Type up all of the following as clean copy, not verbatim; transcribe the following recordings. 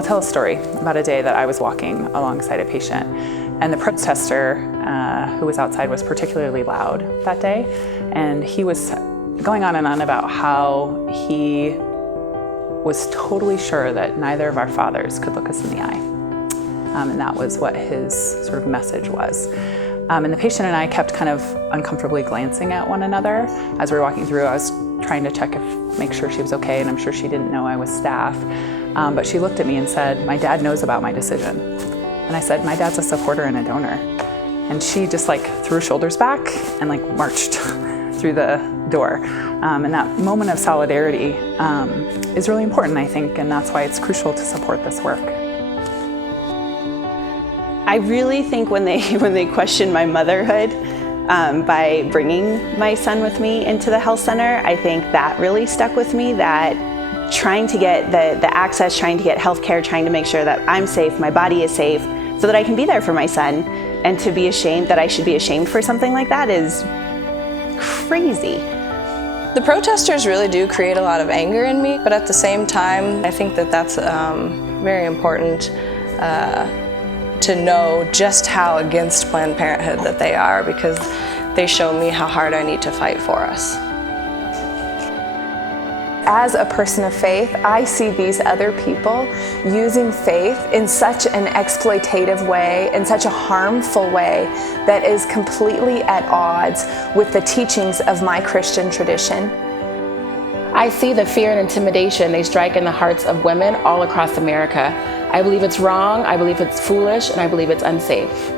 I'll tell a story about a day that I was walking alongside a patient, and the protester who was outside was particularly loud that day, and he was going on and on about how he was totally sure that neither of our fathers could look us in the eye. And that was what his sort of message was. And the patient and I kept kind of uncomfortably glancing at one another as we were walking through. I was trying to make sure she was okay, and I'm sure she didn't know I was staff. But she looked at me and said, "My dad knows about my decision." And I said, "My dad's a supporter and a donor." And she just threw her shoulders back and marched through the door. And that moment of solidarity is really important, I think, and that's why it's crucial to support this work. I really think when they questioned my motherhood by bringing my son with me into the health center, I think that really stuck with me, that trying to get the access, trying to get health care, trying to make sure that I'm safe, my body is safe, so that I can be there for my son, and to be ashamed that I should be ashamed for something like that is crazy. The protesters really do create a lot of anger in me, but at the same time, I think that that's very important to know just how against Planned Parenthood that they are, because they show me how hard I need to fight for us. As a person of faith, I see these other people using faith in such an exploitative way, in such a harmful way, that is completely at odds with the teachings of my Christian tradition. I see the fear and intimidation they strike in the hearts of women all across America. I believe it's wrong, I believe it's foolish, and I believe it's unsafe.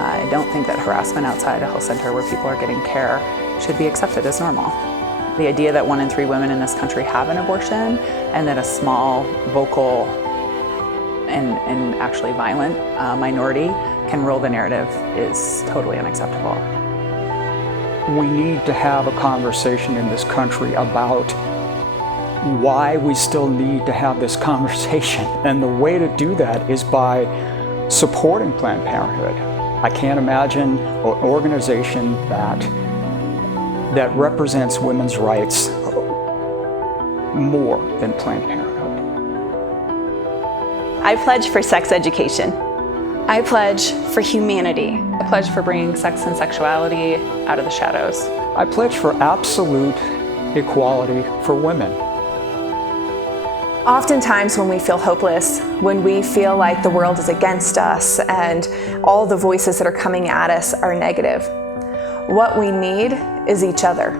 I don't think that harassment outside a health center where people are getting care should be accepted as normal. The idea that 1 in 3 women in this country have an abortion, and that a small, vocal, and actually violent minority can rule the narrative is totally unacceptable. We need to have a conversation in this country about why we still need to have this conversation. And the way to do that is by supporting Planned Parenthood. I can't imagine an organization that represents women's rights more than Planned Parenthood. I pledge for sex education. I pledge for humanity. I pledge for bringing sex and sexuality out of the shadows. I pledge for absolute equality for women. Oftentimes when we feel hopeless, when we feel like the world is against us and all the voices that are coming at us are negative, what we need is each other.